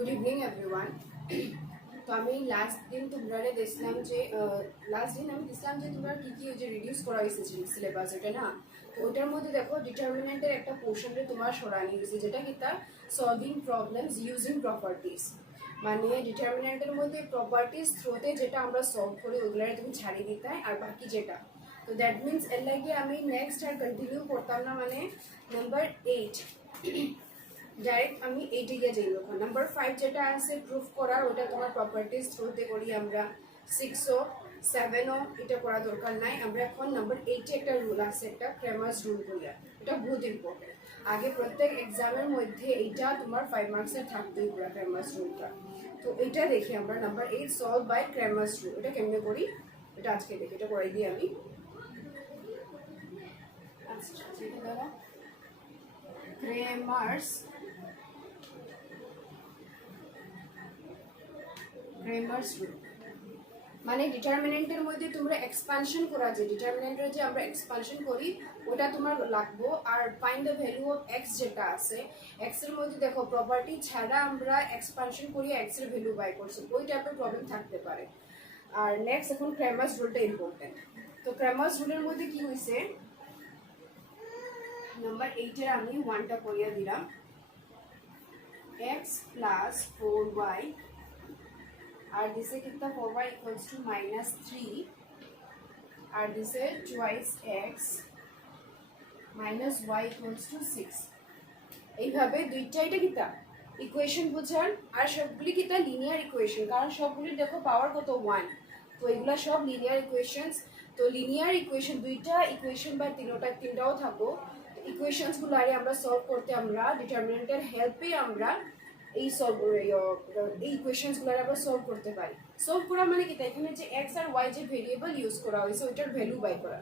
Good evening everyone. তো আমি last দিন তোমরা দিছিলাম যে তোমরা কি কি ওই যে রিডিউস করা হয়েছে সিলেবাস ওটা না। তো ওটার মধ্যে দেখো ডিটারমিনেন্টের একটা পোর্শনে তোমার সরানি হয়েছে, যেটা কি তা সলভিং প্রবলেমস ইউজিং প্রপার্টিস। মানে ডিটারমিনেন্টের মধ্যে প্রপার্টিস থ্রুতে যেটা আমরা সলভ করি ওগুলারে তুমি ছাড়িয়ে দিতে হয়, আর বাকি যেটা তো দ্যাট মিনস এর লাগে আমি নেক্সট আর কন্টিনিউ করতাম না। মানে নাম্বার 8 ডাইরেক্ট আমি এইটে গিয়ে যাই। নাম্বার 5 যেটা আছে প্রুফ করার, ওটা তোমার প্রপার্টিজ থ্রুতে করি আমরা। 6ও 7ও এটা করা দরকার নাই। আমরা এখন নাম্বার 8 একটা রুল আছে, একটা ক্রেমার্স রুল করিয়া, এটা বহুত ইম্পর্টেন্ট। আগে প্রত্যেক এক্সামের মধ্যে এইটা তোমার 5 মার্কসের থাকতেই পুরো ক্রেমার্স রুলটা। তো এটা দেখি আমরা number 8 solve by Cramer's rule. এটা কেমনে করি এটা আজকে দেখি, এটা করাই দিই আমি। আচ্ছা এটা ধরো ক্রেমার্স রুল মানে ডিটারমিনেন্টের মধ্যে তোমরা এক্সপানশন করা, যে ডিটারমিনেন্টের যে আমরা এক্সপানশন করি ওটা তোমার লাগবো। আর find the value of x যেটা আছে, এক্স এর মধ্যে দেখো প্রপার্টি ছাড়া আমরা এক্সপানশন করি এক্স এর ভ্যালু বাই করছি, ওই টাইপের প্রবলেম থাকতে পারে। আর নেক্সট এখন ক্রেমার্স রুলটা ইম্পর্টেন্ট। তো ক্রেমার্স রুলের মধ্যে কি হয়েছে, নাম্বার 8 এর আমি 1টা করিয়া দিলাম। x plus 4y और दिसे कितना 4y equals to -3 और दिसे twice x minus y equals to 6। এইভাবে দুইটা এটা কিতা ইকুয়েশন বুঝান, আর সবগুলি কিতা লিনিয়ার ইকুয়েশন, কারণ সবগুলি দেখো পাওয়ার কত 1। তো এগুলা সব লিনিয়ার ইকুয়েশনস। তো লিনিয়ার ইকুয়েশন দুইটা ইকুয়েশন বা তিনটাও থাকো, ইকুয়েশনসগুলো আরে আমরা সলভ করতে আমরা ডিটারমিনেন্টের হেল্পে আমরা এই ইকুয়েশনসগুলো আমরা সলভ করতে পারি। সলভ করা মানে কি, এখানে যে এক্স আর ওয়াই যে ভেরিয়েবল ইউজ করা হয়েছে ওইটার ভ্যালু বাই করা।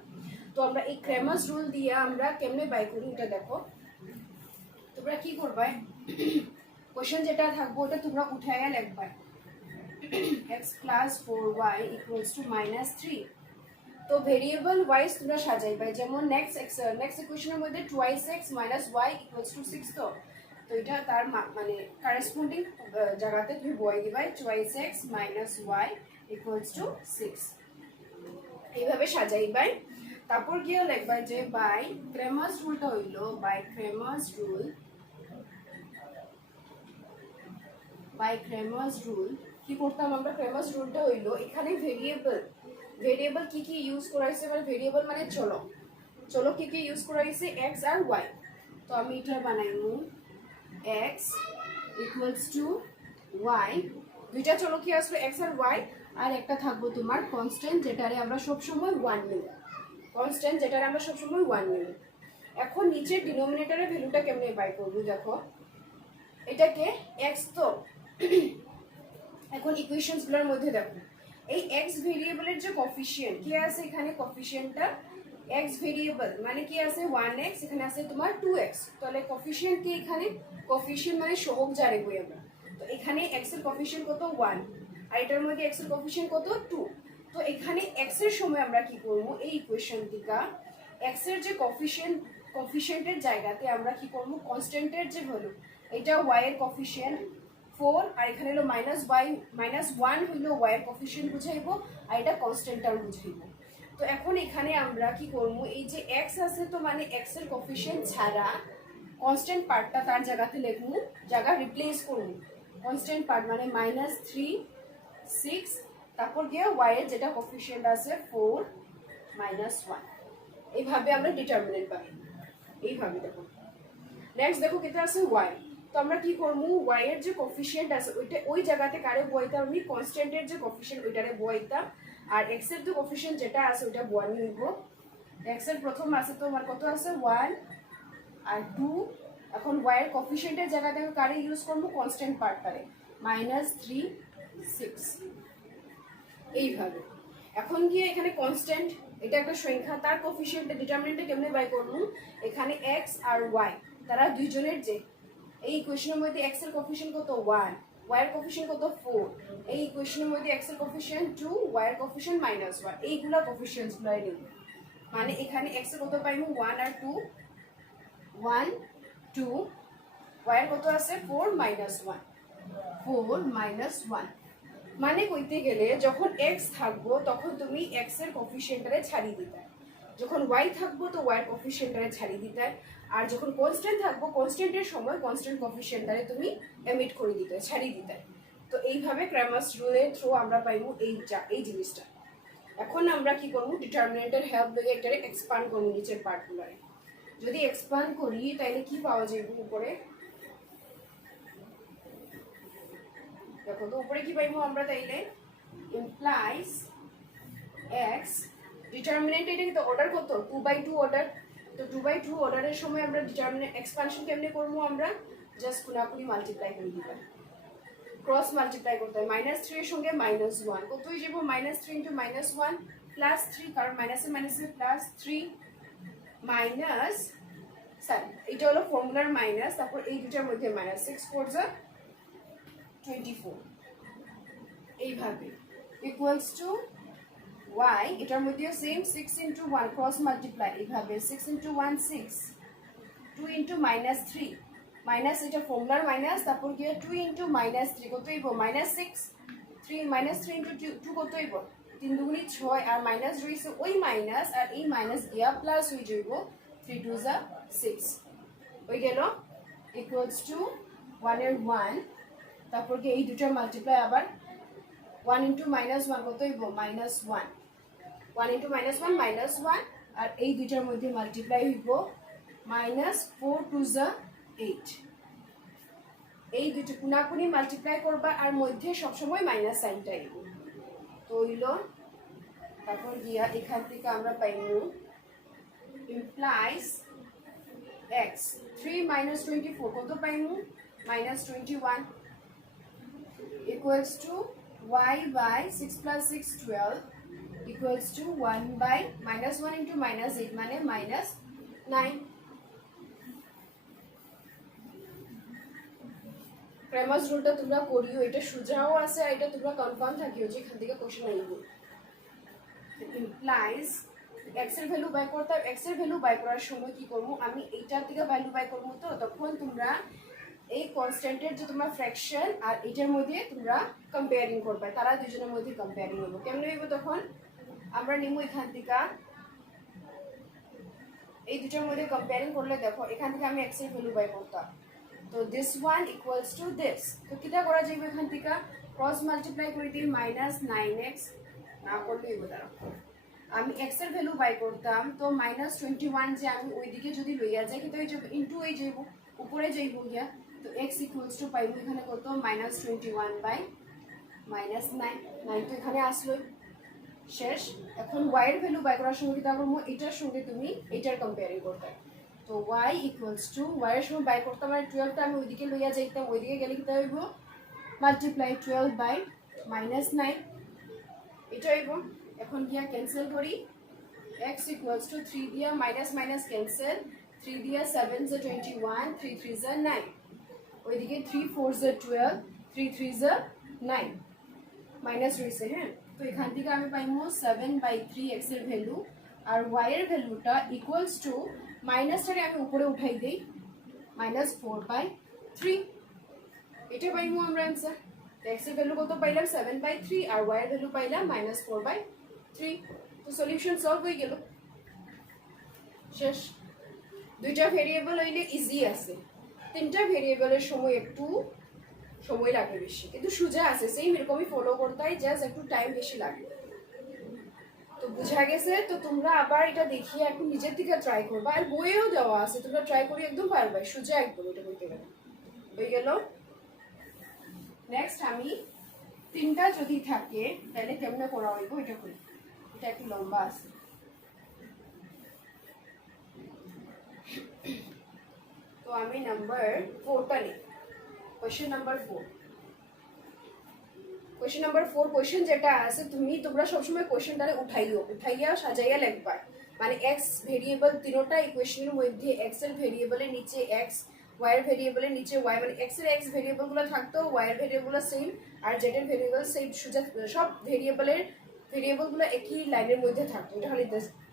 তো আমরা এই ক্রেমার্স রুল দিয়ে আমরা কেমনে বাই করি এটা দেখো। তোমরা কি করবে, কোশ্চেন যেটা থাকবো ওটা তোমরা উঠাইয়া লিখবে। x plus 4y equals to -3। তো ভেরিয়েবল ওয়াইজ তোমরা সাজাইবে, যেমন নেক্সট ইকুয়েশনের মধ্যে 2x minus y equals to 6। তো এটা তার মানে কারেসপন্ডিং জায়গাতে তুমি বই দিবা 2x minus y equals to 6, এইভাবে সাজাইবা। তারপর গিয়ে লিখবা যে বাই ক্রেমার্স রুলটা হইলো, বাই ক্রেমার্স রুল কি করতাম আমরা, ক্রেমার্স রুলটা হইলো এখানে ভেরিয়েবল কি কি ইউজ করা হয়েছে, মানে ভেরিয়েবল মানে চলো কি কি ইউজ করা হয়েছে এক্স আর ওয়াই। তো আমি এটা বানাইমু এক্স ইকুয়ালস টু ওয়াই, দুইটা চলো কি আসবে এক্স আর ওয়াই, আর একটা থাকবো তোমার কনস্ট্যান্ট যেটারে আমরা সবসময় 1 নিব। এখন নিচের ডিনোমিনেটরের ভ্যালুটা কেমনে বাই করবো দেখো, এটাকে এক্স। তো এখন ইকুয়েশনসগুলোর মধ্যে দেখো এই এক্স ভেরিয়েবলের যে কোফিশিয়েন্ট কি আছে, এখানে কোফিশিয়েন্টটা এক্স ভেরিয়েবল মানে কি আছে 1x, এখানে আছে তোমার 2x। তাহলে কোফিশিয়েন্ট কি, এখানে কোফিশিয়েন্ট মানে সহগ জারে বই আমরা। তো এখানে x এর কোফিশিয়েন্ট কত 1, আর এটার মধ্যে x এর কোফিশিয়েন্ট কত 2। তো এখানে x এর সময় আমরা কি করব, এই ইকুয়েশন থেকে x এর যে কোফিশিয়েন্টের জায়গাতে আমরা কি করব, কনস্ট্যান্টের যে ভ্যালু এটা y এর কোফিশিয়েন্ট 4, আর এখানে হলো -1 হইলো y এর কোফিশিয়েন্ট বুঝাইবো, আর এটা কনস্ট্যান্ট টার্ম বুঝাইবো। তো এখন এখানে আমরা কি করব, এই যে x আছে তো মানে x এর কোফিশিয়েন্ট ছাড়া কনস্ট্যান্ট পার্টটা তার জায়গাতে লিখবো, জায়গা রিপ্লেস করব। কনস্ট্যান্ট পার্ট মানে -3 6, তারপর গিয়ে y এর যেটা কোফিশিয়েন্ট আছে 4 -1। এইভাবে আমরা ডিটারমিনেন্ট পাই। এইভাবে দেখো নেক্সট দেখো কেটে আছে y। তো আমরা কি করবো, y এর যে কোফিশিয়েন্ট আছে ওইটা ওই জায়গাতে কারে বইতাম, আমি কনস্ট্যান্টের যে কোফিশিয়েন্ট ওইটারে বইতাম, আর x এর যে কোফিশিয়েন্ট যেটা আছে ওইটা 1 নিব। x এর প্রথম আছে তো আমার কত আছে 1 আর 2। এখন y এর কোফিশিয়েন্টের জায়গাতে আমি কারে ইউজ করব, কনস্ট্যান্ট পার্টটারে -3 6। এইভাবে এখন গিয়ে এখানে কনস্ট্যান্ট এটা একটা সংখ্যা, তার কোফিশিয়েন্টে ডিটারমিনেন্টে কেমনে বাই করব, এখানে x আর y তারা দুইজনের যে এই ইকুয়েশনের মধ্যে x এর কোফিশিয়েন্ট কত 1, y এর কোফিশিয়েন্ট কত 4, এই ইকুয়েশনের মধ্যে x এর কোফিশিয়েন্ট 2, y এর কোফিশিয়েন্ট -1, এইগুলা কোফিশিয়েন্টসগুলো নিব। মানে এখানে x এর কত পাইমু 1 আর 2, 1 2, y এর কত আছে 4 -1। 4 মাইনাস 1 মানে কইতে গেলে যখন x থাকবো তখন তুমি x এর কোফিশিয়েন্টটারে ছাড়ি দিতে, যখন y থাকবো তো y এর কোফিশিয়েন্টটারে ছাড়ি দিতে, আর যখন কনস্ট্যান্ট থাকবো কনস্ট্যান্টের সময় কনস্ট্যান্ট কোফিশিয়েন্টটারে তুমি এমিট করে দিতে, ছাড়ি দিতে। তো এইভাবে ক্র্যামার্স রুলের থ্রু আমরা পাইবো এই জিনিসটা। এখন আমরা কি করবো, ডিটারমিনেন্টের হেল্প দিয়ে এটারে এক্সপান্ড করবো নিচের পার্টগুলোরে। যদি এক্সপান্ড করি তাহলে কি পাওয়া যাবে উপরে, দেখো তো উপরে কি পাইবো আমরা, তাইলে ইমপ্লাইজ এক্স ডিটারমিনেন্ট, এটা কিন্তু অর্ডার কত 2/2 অর্ডার। তো 2/2 অর্ডারের সময় আমরা ডিটারমিনেন্ট এক্সপানশন কেমনে করবো, আমরা জাস্ট কোনাকুনি মাল্টিপ্লাই করে দিবা, ক্রস মাল্টিপ্লাই করতে হয়। -3 এর সঙ্গে -1 কতই যাব, -3 ইন্টু -1 প্লাস 3, কারণ মাইনাসে মাইনাসে প্লাস 3 মাইনাস, এটা হলো ফর্মুলার মাইনাস, তারপর এই দুটার মধ্যে মাইনাস, 6 4 যা 24, এইভাবে ইকুয়ালস টু y, এটার মধ্যে সেম 6 ইন্টু 1 ক্রস মাল্টিপ্লাই, এইভাবে 6 ইন্টু 1 6, 2 ইন্টু -3 মাইনাস, এটা ফর্মুলার মাইনাস, তারপর গিয়ে 2 ইন্টু -3 কত হইব -6, 3 -3 ইন্টু 2 কত হইব 3 দুগুণি 6, আর মাইনাস রয়েছে ওই মাইনাস, আর এই মাইনাস গিয়া প্লাস হয়ে যাইব 3 2 যা 6 হয়ে গেল, ইকুয়ালস টু 1 এর 1, তারপর গিয়ে এই দুটা মাল্টিপ্লাই আবার 1 ইন্টু -1 কত হইব -1, 1 ইন্টু -1 -1, আর এই দুইটার মধ্যে মাল্টিপ্লাই হইব -4 2 যা 8, এই দুটো কোনাকুনি মাল্টিপ্লাই করবা, আর মধ্যে সবসময় মাইনাস সাইনটা আইব। তো হইল, তারপর গিয়া এখান থেকে আমরা পাইমু ইমপ্লাইজ এক্স 3 - 24 কত পাইমু -21, equals to y by 6 plus 6 12 equals to 1 by -1 into -8 মানে -9। ক্র্যামার্স রুলটা তোমরা করিও, এটা সোজাও আছে আর এটা তোমরা কনফার্ম থাকিও যে এখান থেকে কোশ্চেন আইব। ইমপ্লাইজ x এর ভ্যালু বাই করতে, x এর ভ্যালু বাই করার সময় কি করব, আমি এইটার থেকে ভ্যালু বাই করব, তো তখন তোমরা এই কনস্ট্যান্টের যে তোমরা ফ্র্যাকশন আর এটার মধ্যে তোমরা কম্পেয়ারিং করবে, তারা দুজনের মধ্যে কম্পেয়ারিং হবে। কেমন হইব তখন, আমরা নিব এখান থেকে এই দুটার মধ্যে কম্পেয়ারিং করলে দেখো এখান থেকে আমি x এর ভ্যালু বাই করতাম, তো this one equals to this, তো কিটা করা যাবে এখান থেকে ক্রস মাল্টিপ্লাই করে দিই -9x, না করলে হইব তারা, আমি x এর ভ্যালু বাই করতাম, তো -21 যে আমি ওইদিকে যদি লইয়া যাই কিন্তু হয়ে যাবে ইনটু হয়ে যাইব, উপরে যাইব গিয়া, তো x ইকুয়ালস টু পাইব এখানে কত -21 বাই -9 তো এখানে আসলো শেষ। এখন y এর ভ্যালু বাই করার সময় কিটা করব, এটার সঙ্গে তুমি এটার কম্পেয়ারিং করতে, তো y ইকুয়ালস টু y এর সময় বাই করতাম মানে 12টা আমি ওইদিকে লইয়া যাইতাম, ওইদিকে গেলে কিটা হইব মাল্টিপ্লাই 12 বাই -9, এটা হইব। এখন গিয়া ক্যান্সেল করি, x ইকুয়ালস টু 3 দিয়া মাইনাস মাইনাস ক্যান্সেল, 3 দিয়া 7 যা 21, 3 3 যা 9, ওইদিকে 3 4 যা 12, 3 3 যা 9, মাইনাস রয়েছে। হ্যাঁ, তো এখান থেকে আমি পাইমু 7/3 x এর ভ্যালু, আর y এর ভ্যালুটা ইকুয়ালস টু মাইনাসটারে আমি উপরে উঠাই দেই -4/3, এটা পাইমু আমরা অ্যান্সার। x এর ভ্যালু কত পাইলাম 7/3, আর y এর ভ্যালু পাইলাম -4/3, তো সলিউশন সলভ হয়ে গেল শেষ। দুইটা ভেরিয়েবল হইলে ইজি আছে, তিনটা ভেরিয়েবলের সময় একটু সময় লাগে বেশি, কিন্তু সোজা আছে, সেম এরকমই ফলো করতে হয়, জাস্ট একটু টাইম বেশি লাগে। তো বুঝা গেছে, তো তোমরা আবার এটা দেখিয়ে একটু নিজের থেকে ট্রাই করবা, আর বইয়েও দেওয়া আছে, তোমরা ট্রাই করে একদম পারবা, সোজা একদম এটা বলতে গেলে হয়ে গেল। নেক্সট আমি তিনটা যদি থাকে তাহলে কেমনে করা হইব এটা করি, এটা একটু লম্বা আছে। তো আমি নাম্বার 4টা নিই, question number 4। Question number 4 question যেটা আছে তোমরা সবসময় কোয়েশ্চেনটারে উঠাইয়া সাজাইয়া লিখবা, মানে x ভেরিয়েবল তিনটা ইকুয়েশনের মধ্যে x এর ভেরিয়েবলের নিচে x, y এর ভেরিয়েবলের নিচে y, মানে x এর x ভেরিয়েবলগুলো থাকতো, y এর ভেরিয়েবলগুলো সেম, আর z এর ভেরিয়েবল সেম, সব ভেরিয়েবলগুলো একই লাইনের মধ্যে থাকতো, এটা খালি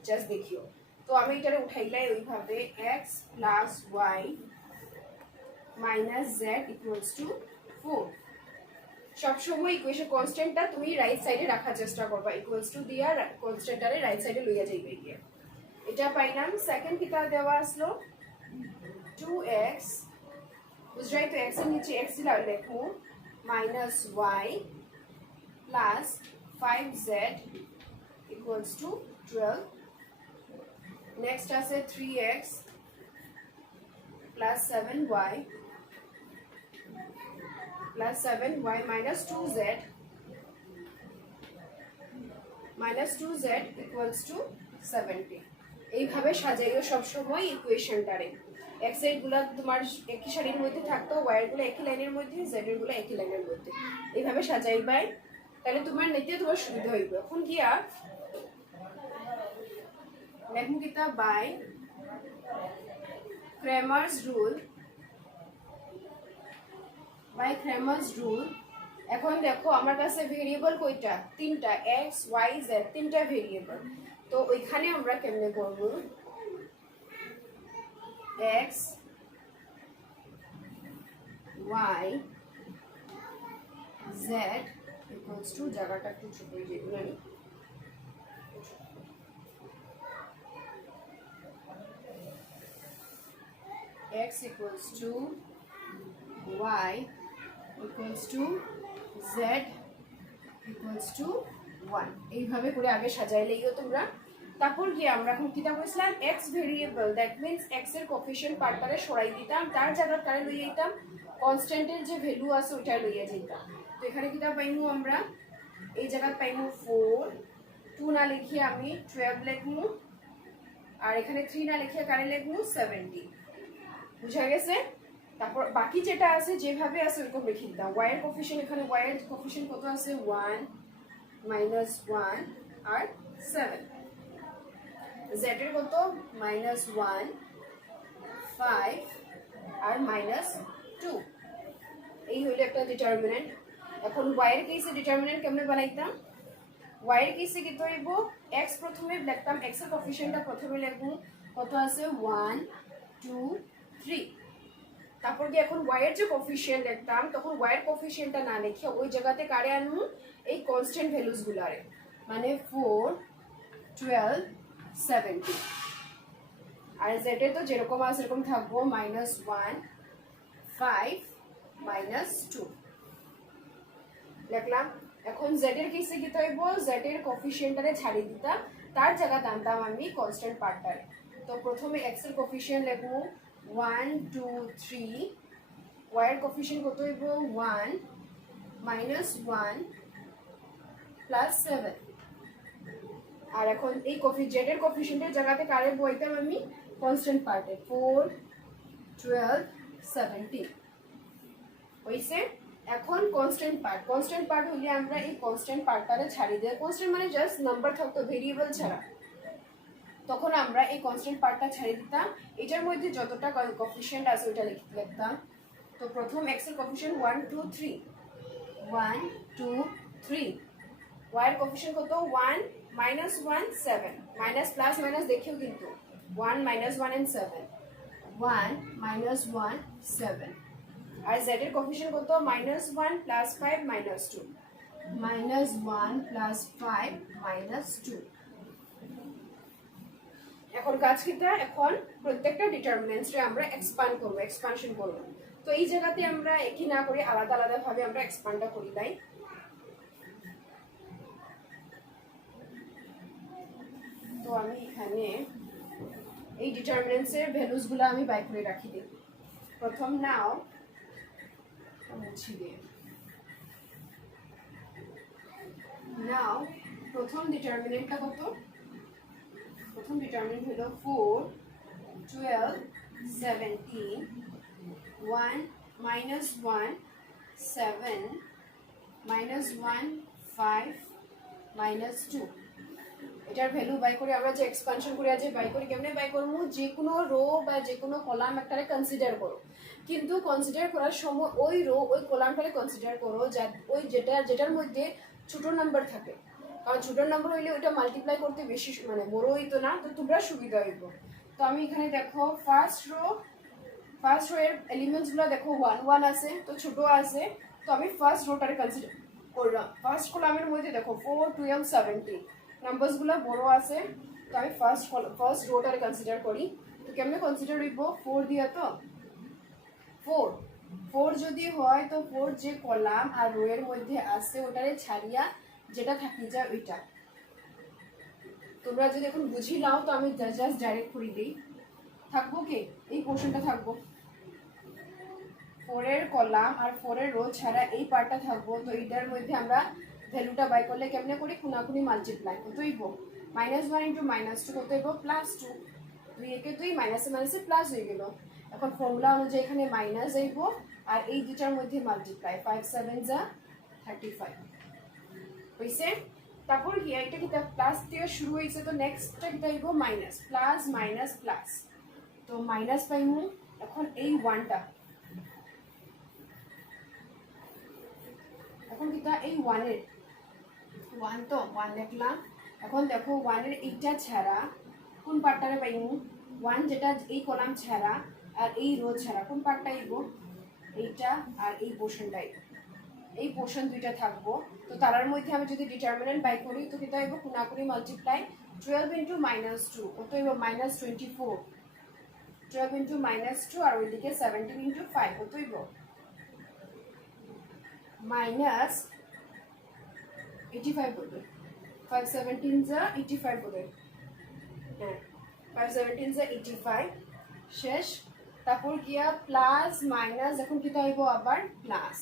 জাস্ট দেখিও। তো আমি এটারে উঠাইলাই ওইভাবে x + y - z = 4, সবসময় ইকুয়েশন কনস্ট্যান্টটা তুমি রাইট সাইডে রাখার চেষ্টা করবা, ইকুয়ালস টু দিয়া কনস্ট্যান্টটারে রাইট সাইডে লইয়া যাইবে গিয়ে। এটা পাইলাম। সেকেন্ড কিতা দেওয়া আসলো 2x, বুঝরাই তো, x এর নিচে x দিলা লেখো minus y plus 5z equals to 12। Next আছে 3x plus 7y plus 7y minus 2z equals to 70। এইভাবে সাজাইও সব সময় ইকুয়েশনটারে। x এর গুলা তোমার একই সারির মধ্যে থাকতো, y এর গুলো একই লাইনের মধ্যে, z এর গুলো একই লাইনের মধ্যে, এইভাবে সাজাইবাই, তাহলে তোমার নিতে তোমার সুবিধা হইব। এখন গিয়া লেখমু কিতা বাই ক্রেমারস রুল, বাই ক্রেমারস রুল। এখন দেখো আমার কাছে ভেরিয়েবল কয়টা, তিনটা, x y z, তিনটা ভেরিয়েবল। তো ওইখানে আমরা কেমনে করব, x y z equals to, জায়গাটা একটু ছোট হয়ে যাবে না, x equals to y equals to z equals to 1। এইভাবে করে আগে সাজাইলেইও তোমরা। তারপর গিয়ে আমরা এখন কিতা বলছিলাম, x variable, that means x এর কোফিশিয়েন্ট পার্টটারে সরাই দিতাম, তার জায়গায় কারে লইয়া দিতাম, কনস্ট্যান্টের যে ভ্যালু আছে ওইটা লইয়া দিতাম। তো এখানে কিতা পাইমু আমরা, এই জায়গায় পাইমু 4, 2 না লিখিয়ে আমি 12 লিখমু, আর এখানে 3 না লিখিয়ে কারে লিখমু 70। বুঝা গেছে? তারপর বাকি যেটা আছে যেভাবে আছে ওরকম লিখে দিতাম। y এর কোফিশিয়েন্ট, এখানে y এর কোফিশিয়েন্ট কত আছে, 1 minus 1 আর 7। z এর কত, -1 5 আর -2। এই হইলো একটা ডিটারমিনেন্ট। এখন y এর কেসে ডিটারমিনেন্ট কেমনে বানাইতাম, y এর কেসে কি হইব, x প্রথমে লিখতাম, x এর কোফিশিয়েন্টটা প্রথমে লিখবো, কত আছে 1 2 3। তারপর কি এখন y এর যে কোফিশিয়েন্ট লিখতাম, তখন y এর কোফিশিয়েন্টটা না লিখে ওই জায়গাতে কারে আনমু, এই কনস্ট্যান্ট ভ্যালুস গুলারে, মানে 4 12 70। আর z এ তো যেরকম আছে এরকম থাকবো, -1 5 -2 লিখলাম। এখন z এর কেসে কি হইব, z এর কোফিশিয়েন্টটারে ছাড়ি দিতাম, তার জায়গাতে আনতাম আমি কনস্ট্যান্ট পার্টটারে। তো প্রথমে x এর কোফিশিয়েন্ট লিখবো 1 2 3, y এর কোফিশিয়েন্ট কত হইব 1 -1 প্লাস 7। আর এখন এই z এর কোফিশিয়েন্টের জায়গাতে কারে বইতাম আমি, কনস্ট্যান্ট পার্টে, 4 12 17 হইছে। এখন কনস্ট্যান্ট পার্ট হইলে আমরা এই কনস্ট্যান্ট পার্টটারে ছাড়ি দেই, কনস্ট্যান্ট মানে জাস্ট নাম্বার থাকতো, ভেরিয়েবল ছাড়া, তখন আমরা এই কনস্ট্যান্ট পার্টটা ছাড়ি দিতাম, এটার মধ্যে যতটা কোফিশিয়েন্ট আছে ওইটা লিখতাম। তো প্রথম x এর কোফিশিয়েন্ট 1 2 3 1 2 3, y এর কোফিশিয়েন্ট কত 1 -1 7, মাইনাস প্লাস মাইনাস দেখিও কিন্তু, 1 -1 and 7 1 -1 7। আর z এর কোফিশিয়েন্ট কত -1 + 5 -2, -1 + 5 -2। এখন কাজ কিটা, এখন প্রত্যেকটা ডিটারমিনেন্টসরে আমরা এক্সপানশন করব। তো এই জায়গাতে আমরা একই না করে আলাদা আলাদা ভাবে আমরা এক্সপান্ডটা করি লাই। তো আমি এখানে এই ডিটারমিনেন্টসের ভ্যালুসগুলো আমি বাই করে রাখি দিই। প্রথম নাও মুছি দিয়ে, নাও প্রথম ডিটারমিনেন্টটা কত, প্রথম ডিটারমিনেন্ট হলো 4 12 17 1 -1 7 -1 5 -2। এটার ভ্যালু বাই করে আমরা যে এক্সপানশন করে আছে বাই করি, কেমনে বাই করবো, যে কোনো রো বা যে কোনো কলাম একটারে কনসিডার করো, কিন্তু কনসিডার করার সময় ওই রো ওই কলামটারে কনসিডার করো ওই যেটার মধ্যে ছোট নাম্বার থাকে, কারণ ছোট নাম্বার হইলে ওইটা মাল্টিপ্লাই করতে বেশি মানে বড় হইতো না, তো তোমরা সুবিধা হইব। তো আমি এখানে দেখো ফার্স্ট রো এর এলিমেন্টস গুলো দেখো 1 1 আছে, তো ছোট আছে তো আমি ফার্স্ট রোটারে কনসিডার করলাম। ফার্স্ট কলামের মধ্যে দেখো 4, 12, 17 নাম্বারসগুলো বড় আছে, তো আমি ফার্স্ট রোটারে কনসিডার করি। তো কেমনে কনসিডার হইব, 4 দিয়া তো 4 যদি হয় তো 4 যে কলাম আর রো এর মধ্যে আছে ওটারে ছাড়িয়া যেটা থাকি যায় ওইটা। তোমরা যদি এখন বুঝি নাও তো আমি জাস্ট ডাইরেক্ট করে দিই। থাকবো কি এই পোর্শনটা থাকবো, 4 এর কলাম আর 4 এর রো ছাড়া এই পার্টটা থাকবো। তো এটার মধ্যে আমরা ভ্যালুটা বাই করলে কেমনে করি, খুনাখুনি মাল্টিপ্লাই কত হইব, -1 ইন্টু -2 কত হইব, +2। 2 একে 2 মাইনাসে মাইনাসে প্লাস হয়ে গেল। এখন ফর্মুলা অনুযায়ী এখানে মাইনাস আইব আর এই দুটার মধ্যে মাল্টিপ্লাই, 5 7 যা 35 হইছে। তারপর কি এটা কি প্লাস দিয়ে শুরু হয়েছে, তো নেক্সটটা কি আইব মাইনাস, প্লাস মাইনাস প্লাস, তো মাইনাস পাইমু। এখন এই ওয়ানটা, এখন কি এই ওয়ানের ওয়ান তো ওয়ান লিখলাম। এখন দেখো ওয়ানের এইটা ছাড়া কোন পার্টটারে পাইমু, ওয়ান যেটা এই কলাম ছাড়া আর এই রো ছাড়া কোন পার্টটা আইব, এইটা আর এই পোর্শনটাই, এই পোর্শন দুইটা থাকবো। তো তার মধ্যে আমি যদি ডিটারমিনেন্ট বাই করি তো কিটা আইব, কোনাকুনি মাল্টিপ্লাই 12 ইন্টু -2 কত হইব, -24। 12 ইন্টু -2 আর ওইদিকে 17 ইন্টু 5 কত হইব, -85 বলবে। 5 17 যা 85 বলবে, হ্যাঁ 5 17 যা 85 শেষ। তারপর গিয়া প্লাস মাইনাস, এখন কিটা হইব আবার প্লাস,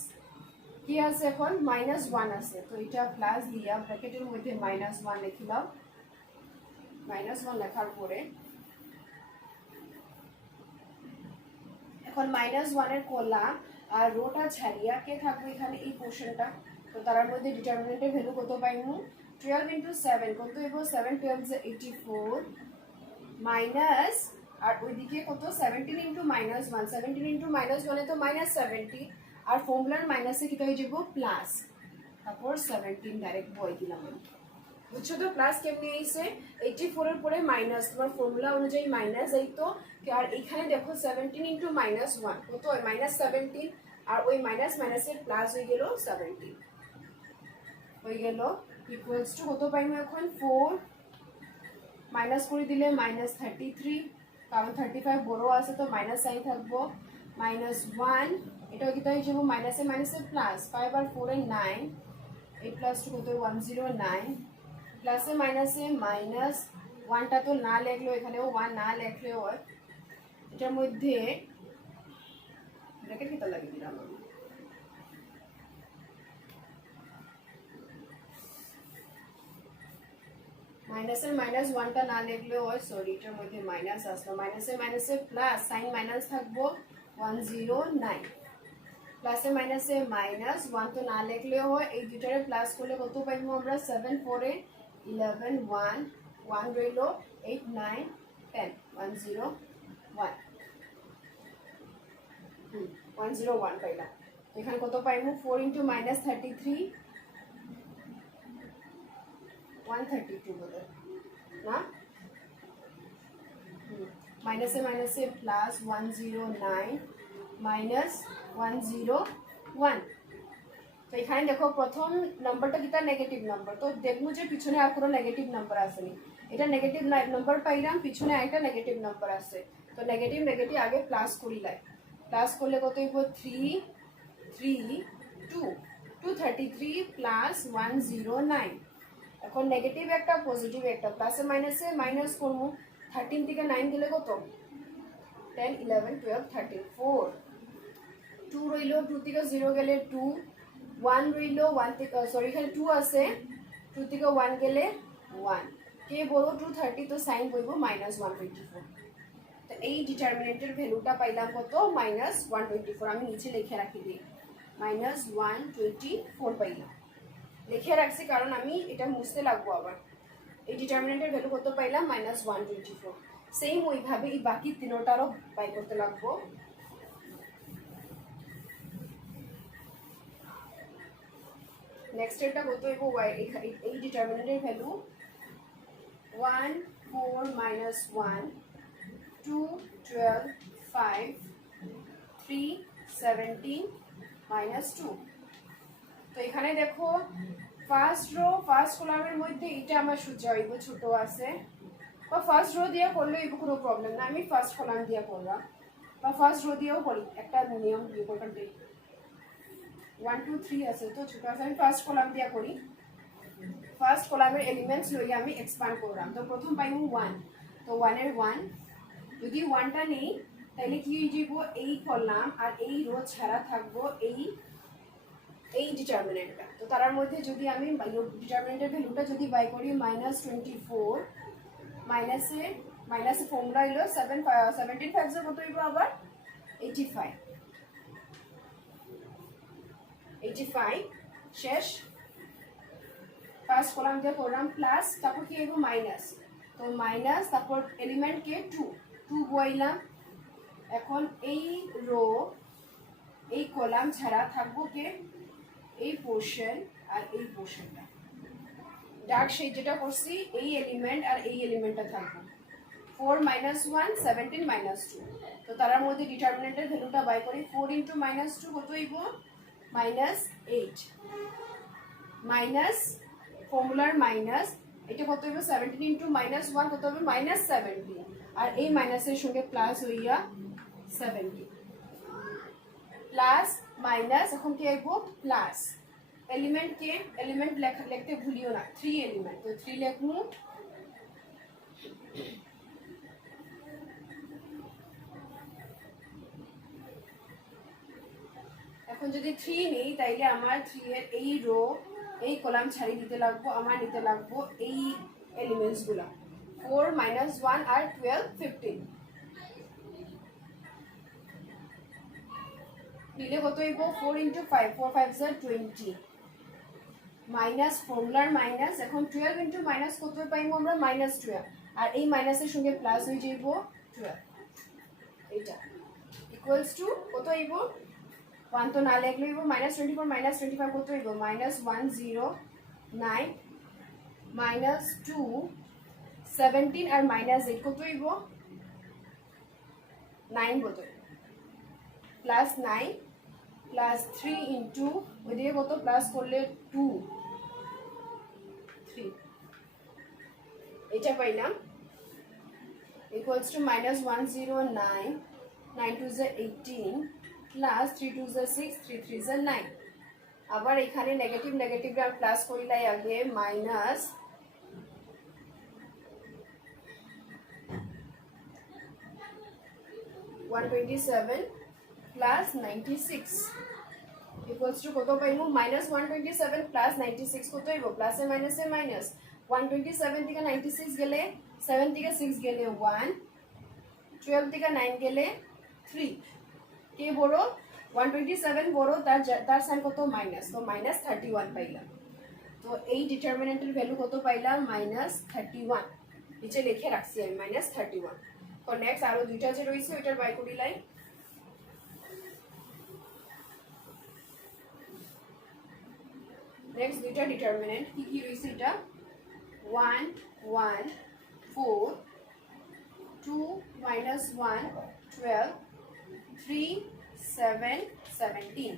কি আছে এখন -1 আছে, তো এটা প্লাস দিয়া ব্র্যাকেটের মধ্যে -1 লিখলাম। -1 লেখার পরে এখন -1 এর কলাম আর রোটা ছাড়িয়া কে থাকবে এখানে এই পোর্শনটা। তো তার মধ্যে ডিটারমিনেন্টের ভ্যালু কত পাইমু, 12 ইন্টু 7 কত হইব, 7 12 84 মাইনাস আর ওইদিকে কত 17 ইন্টু -1, 17 ইন্টু -1 এ তো -70 আর ফর্মুলার মাইনাসে কিটা হয়ে যাব প্লাস, তারপর 17 ডাইরেক্ট বই দিলাম আমি। বুঝছো তো প্লাস কেমনি আইছে, 84 এর পরে মাইনাস, তোমার ফর্মুলা অনুযায়ী মাইনাস আইতো। আর এখানে দেখো 17 ইন্টু -1 কত হয়, -17 আর ওই মাইনাস মাইনাসের প্লাস হয়ে গেল 17 হয়ে গেল ইকুয়ালস টু কত পাইমু এখন 4 মাইনাস করে দিলে -33, কারণ 35 বড় আছে তো মাইনাস সাইন থাকবো, -1 এটাও কি তাই যাব মাইনাসে মাইনাসে প্লাস, 5 আর 4 এর 9, 8 প্লাস 2 কত 109, প্লাসে মাইনাসে মাইনাস, 1টা তো না লেখলেও এখানেও 1 না লেখলেও হয়। এটার মধ্যে ব্র্যাকেট কিটা লাগিয়ে দিলাম আমি, মাইনাসের -1টা না লিখলেও হয়, সরি এটার মধ্যে মাইনাস আসলো, মাইনাসে মাইনাসে প্লাস, সাইন মাইনাস থাকবো 109, প্লাসে মাইনাসে -1 তো না লিখলেও হয়, এই দুটারে প্লাস করলে কত পাইবো আমরা 7 4 এ 11 1 1 রইল 8 9 10 101 101 পাইলাম। এখানে কত পাইবো 4 ইন্টু -33 132 বলে না, মাইনাসে মাইনাসে প্লাস 109 মাইনাস 101। তো এখানে দেখো প্রথম নাম্বারটা কিটা নেগেটিভ নাম্বার, তো দেখবো যে পিছনে আর কোনো নেগেটিভ নাম্বার আসেনি, এটা নেগেটিভ নাম্বার পাইলাম, পিছনে একটা নেগেটিভ নাম্বার আছে, তো নেগেটিভ নেগেটিভ আগে প্লাস করিলাই, প্লাস করলে কত হইব 3 3 2 233 প্লাস 109। এখন নেগেটিভ একটা পজিটিভ একটা, প্লাসে মাইনাসে মাইনাস করবো, 13 থেকে 9 গেলে কত 10 11 12 13 4 2 রইল, 2 থেকে 0 গেলে 2 1 রইল, 1 থেকে সরি এখানে 2 আছে, 2 থেকে 1 গেলে 1, কে বড় 230 তো সাইন বইব -124। তো এই ডিটারমিনেন্টের ভ্যালুটা পাইলাম কত -124, আমি নিচে লিখে রাখি দিই -124 পাইলাম, লিখে রাখছি কারণ আমি এটা মুছতে লাগবো আবার। এই ডিটারমিনেন্টের ভ্যালু কত পাইলাম -124। সেম ওইভাবে এই বাকি তিনটারও বাই করতে লাগবো। নেক্সট এটা কত হইব এই ডিটারমিনেন্টের ভ্যালু 1 4 -1 2 12 5 3 17 -2 তো এখানে দেখো ফার্স্ট রো ফার্স্ট কলামের মধ্যে এটা আমার সূর্য হইব ছোট আছে বা ফার্স্ট রো দিয়ে করলে এই কোনো প্রবলেম না আমি ফার্স্ট কলাম দিয়ে করলাম বা ফার্স্ট রো দিয়েও করি একটা নিয়ম দিয়ে করতে 1 2 3 আছে তো ছোট আছে আমি ফার্স্ট কলাম দিয়ে করি ফার্স্ট কলামের এলিমেন্টস লইয়া আমি এক্সপ্যান্ড করলাম তো প্রথম পাইমু 1 তো 1 এর 1 যদি 1টা নেই তাহলে কি হয়ে যাব এই কলাম আর এই রো ছাড়া থাকবো এই ডিটারমিনেন্টটা তো তার মধ্যে যদি আমি ডিটারমিনেন্টের ভ্যালুটা যদি বাই করি -24 মাইনাসে ফর্মুলা হলো 17 5 কত হইব আবার 85 শেষ ফার্স্ট কলাম দিয়ে করলাম প্লাস তারপর কি হইব মাইনাস তো মাইনাস তারপর এলিমেন্ট কে 2 বইলাম এখন এই রো এই কলাম ছাড়া থাকবো কে এই পোর্শন আর এই পোর্শনটা ডার্ক শেড যেটা করছি এই এলিমেন্ট আর এই এলিমেন্টটা থাকবে 4 -1 17 -2 তো তার মধ্যে ডিটারমিনেন্টের ভ্যালুটা বাই করি 4 * -2 কত হইব -8 মাইনাস ফর্মুলার মাইনাস এটা কত হইব 17 * -1 কত হবে -17 আর এই মাইনাসের সঙ্গে প্লাস হইয়া 70 প্লাস মাইনাস এখন কি আইব প্লাস এলিমেন্ট কে এলিমেন্ট লিখতে ভুলিও না 3 এলিমেন্ট তো 3 লিখমু এখন যদি 3 নেই তাইলে আমার 3 এর এই রো এই কলাম ছাড়ি দিতে লাগবো আমার নিতে লাগবো এই এলিমেন্টস গুলা 4 -1 আর 12 15 দিলে কত হইব 4 * 5 4 5 20 মাইনাস ফর্মুলার মাইনাস এখন 12 * মাইনাস কত পাইবো আমরা -12 আর এই মাইনাসের সঙ্গে প্লাস হয়ে যাইব 12 এটা ইকুয়ালস টু কত হইব 1 তো না লিখলে হইব -24 -25 কত হইব -109 -2 17 আর -8 কত হইব 9 কত প্লাস 9 প্লাস 3 ইন্টু ওইদিকে কত প্লাস করলে 2 3 এটা পাইলাম ইকুয়ালস টু -109 9 2 18 প্লাস 3 2 6 3 3 9 আবার এখানে নেগেটিভ নেগেটিভ আর প্লাস করিলাই আগে মাইনাস 127 plus 96 equals to কত পাইমু -127 plus 96 কত হইব প্লাস এ মাইনাসে মাইনাস 127 থেকে 96 গেলে 7 থেকে 6 গেলে 1 12 থেকে 9 গেলে 3 কে বড় 127 বড় তার সাইন কত মাইনাস তো -31 পাইলাম তো এই ডিটারমিনেন্টের ভ্যালু কত পাইলাম -31 নিচে লিখে রাখছি আমি -31 তো নেক্সট আরো দুইটা যে রইছে ওইটার বাই করি লাই নেক্সট দুইটা ডিটারমিনেন্ট কি রইছে এটা 1 1 4 2 -1 12 3 7 17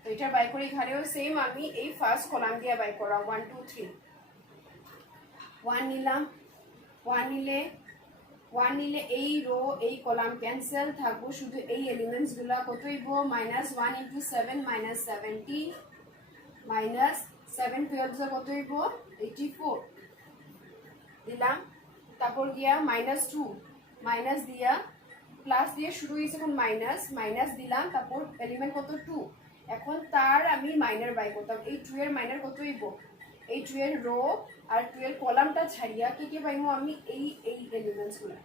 তো এটা বাই করে এখানেও সেম আমি এই ফার্স্ট কলাম দিয়ে বাই করা 1 2 3 1 নিলাম 1 নিলে এই রো এই কলাম ক্যান্সেল থাকবো শুধু এই এলিমেন্টস গুলা কত হইব -1 * 7 -17 -7 12 কত হইব 84 দিলাম তারপর গিয়া -2 মাইনাস দিয়া প্লাস দিয়ে শুরু হয়েছে এখন মাইনাস দিলাম তারপর এলিমেন্ট কত 2 এখন তার আমি মাইনার বাই করতাম এই 2 এর মাইনার কত হইব এই 2 এর রো আর 2 এর কলামটা ছাড়িয়া কি পাইমু আমি এই এলিমেন্টস গুলা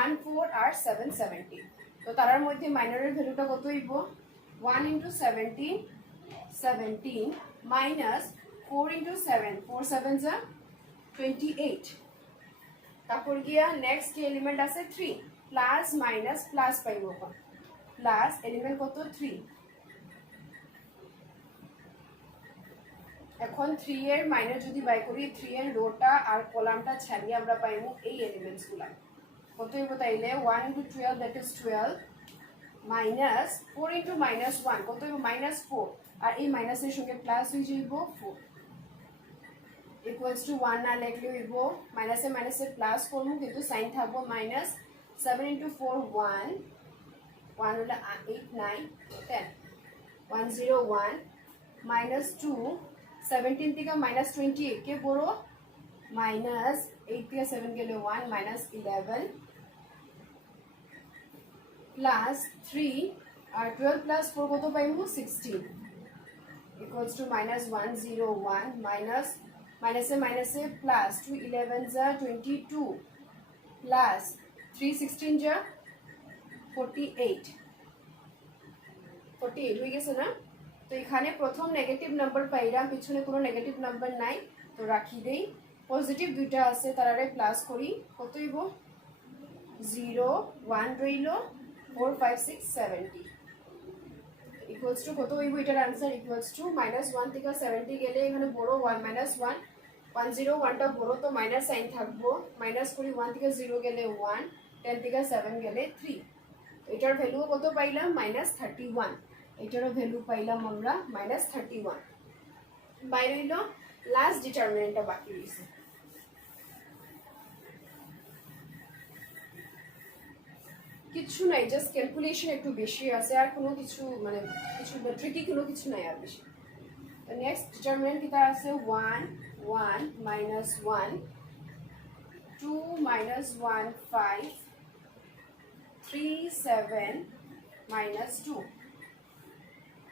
1 4 আর 7 17 তো তার মধ্যে মাইনারের ভ্যালুটা কত হইব 1 * 17 17 minus 4 * 7 4 7 যা 28 তারপর গিয়া নেক্সট কি এলিমেন্ট আছে 3 প্লাস মাইনাস প্লাস পাইব প্লাস এলিমেন্ট কত 3 এখন 3 এর মাইনাস যদি বাই করি 3 এর রোটা আর কলামটা ছাড়িয়ে আমরা পাইবো এই এলিমেন্টস গুলা কত হইব তাইলে 1 * 12 that is 12 minus 4 into minus 1 কত হইব মাইনাস 4 আর এই মাইনাসের সঙ্গে প্লাস হয়ে যাইব 4 ইকুয়ালস টু 1 না লিখলে হইব মাইনাসে মাইনাসে প্লাস করব কিন্তু সাইন থাকবো মাইনাস 7 ইন্টু 4 1 1 হলে 8 9 10 101 মাইনাস 2 17 থেকে মাইনাস 28 কে বড় মাইনাস 8 থেকে 7 গেলে 1 মাইনাস 11 প্লাস 3 আর 12 প্লাস 4 কত পাইবো 16 ইকুয়ালস টু মাইনাস 101 মাইনাস মাইনাসে মাইনাসে প্লাস 2 11 যা 22 প্লাস 3 16 যা 48 48 হয়ে গেছে না তো এখানে প্রথম নেগেটিভ নাম্বার পাইলাম পিছনে কোনো নেগেটিভ নাম্বার নাই তো রাখি দেই পজিটিভ দুইটা আছে তারারে প্লাস করি কত হইব 0 1 রইল 4 5 6 70 ইকুয়ালস টু কত হইব এটার आंसर ইকুয়ালস টু -1 থেকে 70 গেলে এখানে বড় 1 -1 101 টা বড় তো মাইনাস সাইন থাকবো মাইনাস করি 1 থেকে 0 গেলে 1 10 থেকে 7 গেলে 3 এটার ভ্যালু কত পাইলাম -31 এটারও ভ্যালু পাইলাম আমরা -31 বাইরে হইল লাস্ট ডিটারমিনেন্টটা বাকি রইছে কিছু নাই জাস্ট ক্যালকুলেশন একটু বেশি আছে আর কোনো কিছু মানে কিছু ট্রিকি কোনো কিছু নাই আর বেশি তো নেক্সট ডিটারমিনেন্ট কিটা আছে 1 1 -1 2 -1 5 3 7 -2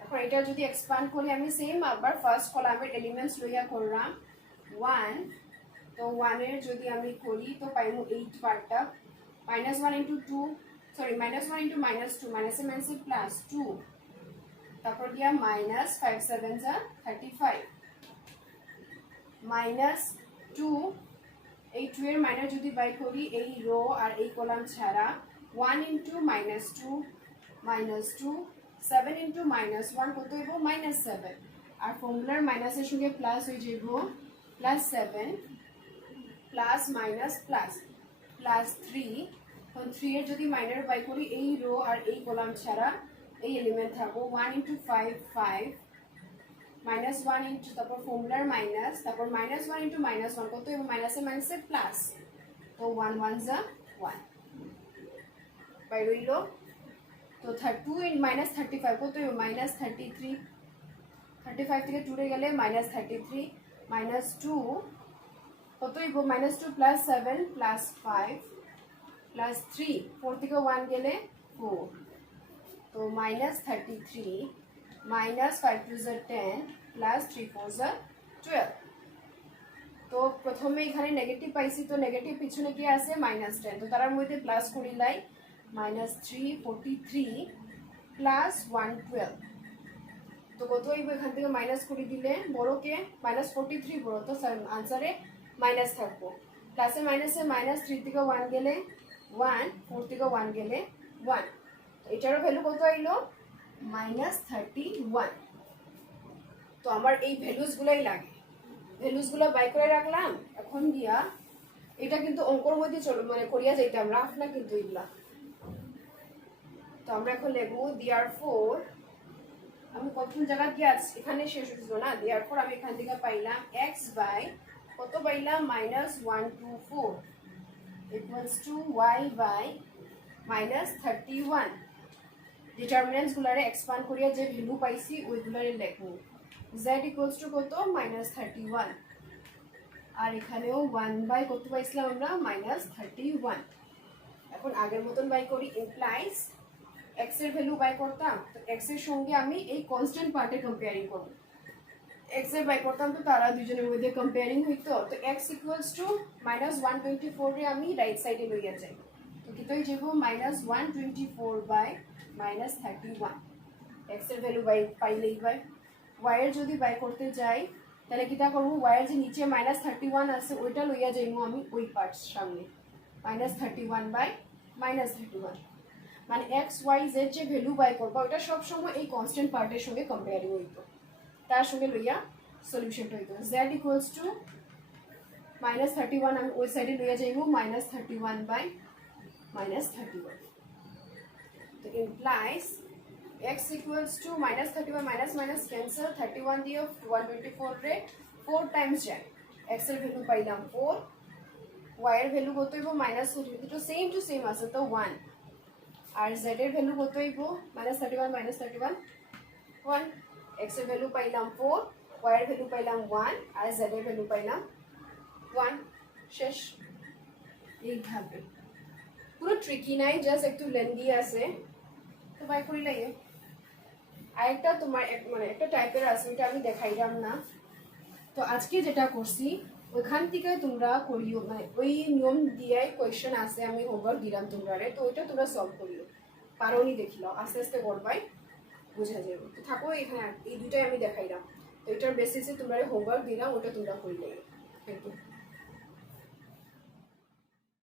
এখন এটা যদি এক্সপ্যান্ড করি আমি সেম আবার ফার্স্ট কলামের এলিমেন্টস লইয়া করলাম 1 তো 1 এর যদি আমি করি তো পাইমু 8 পার্টটা -1 ইনটু 2 সরি -1 ইনটু -2 মাইনাসে মাইনাসে প্লাস 2 তারপর দিয়া -5 7 যা 35 -2 এই 2 এর মাইনাস যদি বাই করি এই রো আর এই কলাম ছাড়া 1 ইনটু -2 -2 7 ইনটু -1 কত হইব -7 আর ফর্মুলার মাইনাসের সঙ্গে প্লাস হয়ে যাইব +7 প্লাস মাইনাস প্লাস +3 এখন 3 এর যদি মাইনার বাই করি এই রো আর এই কলাম ছাড়া এই এলিমেন্ট থাকবো 1 ইনটু 5 5 -1 ইনটু তারপর ফর্মুলার মাইনাস তারপর -1 ইনটু -1 কত হইব মাইনাসে মাইনাসে প্লাস তো 1 1 যা 1 বাই রইল তো 2 ইন -35 কত হইব -33 35 থেকে 2 রে গেলে -33 -2 কত হইব -2 প্লাস 7 প্লাস 5 প্লাস 3 4 থেকে 1 গেলে 4 তো -33 -5 2 = 10 প্লাস 3 4 = 12 তো প্রথমে এখানে নেগেটিভ পাইছি তো নেগেটিভ পিছনে কি আছে -10 তো তার মধ্যে প্লাস করিলাই -343 প্লাস 112 তো কত হইব এখান থেকে মাইনাস করে দিলে বড়কে -43 বড় তো আনসারে মাইনাস থাকবো প্লাসে মাইনাসে -3 থেকে 1 গেলে 1 4 থেকে 1 গেলে 1 এটারও ভ্যালু কত আইলো -31 তো আমার এই ভ্যালুসগুলাই লাগে ভ্যালুসগুলো বাই করে রাখলাম এখন দিয়া এটা কিন্তু অঙ্কর মধ্যে চলো মানে করিয়া যাইতাম রাফ না কিন্তু এগুলা তো আমরা এখন লিখব therefore আমি কোন জায়গা কি আছে এখানে শেষ হইছিল না therefore আমি এখান থেকে পাইলাম x বাই কত পাইলাম -124 equals to y by -31 determinants গুলারে এক্সপ্যান্ড করিয়া যে ভ্যালু পাইছি ওইগুলারে লিখব z equals to কত -31 আর এখানেও 1 বাই কত পাইছিলাম আমরা -31 এখন আগের মতন বাই করি ইমপ্লাইজ x এর ভ্যালু বাই করতাম তো x এর সঙ্গে আমি এই কনস্ট্যান্ট পার্টে কম্পেয়ারিং করব x এর বাই করতাম তো তারা দুজনের মধ্যে কম্পেয়ারিং হইতো তো x equals to -124 রে আমি রাইট সাইডে লইয়া যাই তো কি তাই যাব -124 বাই -31 x এর ভ্যালু বাই পাইলেই বাই y এর যদি বাই করতে যাই তাহলে কিটা করব y এর যে নিচে -31 আছে ওইটা লইয়া যাইমু আমি ওই পার্ট সামনে -31 বাই -31 মানে x y z যে ভ্যালু বাই করব ওটা সব সময় এই কনস্ট্যান্ট পার্টের সঙ্গে কম্পেয়ারিং হইতো তার সঙ্গে লইয়া সলিউশনটা হইতো z equals to -31 আমি ওই সাইডে লইয়া যাইব -31 বাই -31 তো তো implies x equals to minus 31 minus minus cancel 31 দিয়ে 124 রে 4 times যায় x এর ভ্যালু পাইলাম 4 y এর ভ্যালু কত হইব মাইনাস 40 তো সেম টু সেম আছে তো 1 আর z এর ভ্যালু কত হইব minus 31 minus 31 1 x এর ভ্যালু পাইলাম 4 y এর ভ্যালু পাইলাম 1 আর z এর ভ্যালু পাইলাম 1 শেষ এইভাবে পুরো ট্রিকি নাই জাস্ট একটু লেন্দি আছে তো বাই করি লাগে আরেকটা তোমার মানে একটা টাইপের আছে ওটা আমি দেখাইলাম না তো আজকে যেটা করছি ওইখান থেকে তোমরা করিও মানে ওই নিয়ম দিয়ে কোয়েশ্চেন আছে আমি হোমওয়ার্ক দিলাম তোমরা তো ওইটা তোমরা সলভ করিও পারোনি দেখিলাও আস্তে আস্তে করবাই বোঝা যাবে তো থাকো এখানে এই দুটাই আমি দেখাইলাম তো এটার বেসিসে তোমরা হোমওয়ার্ক দিলাম ওটা তোমরা করিলে থ্যাংক ইউ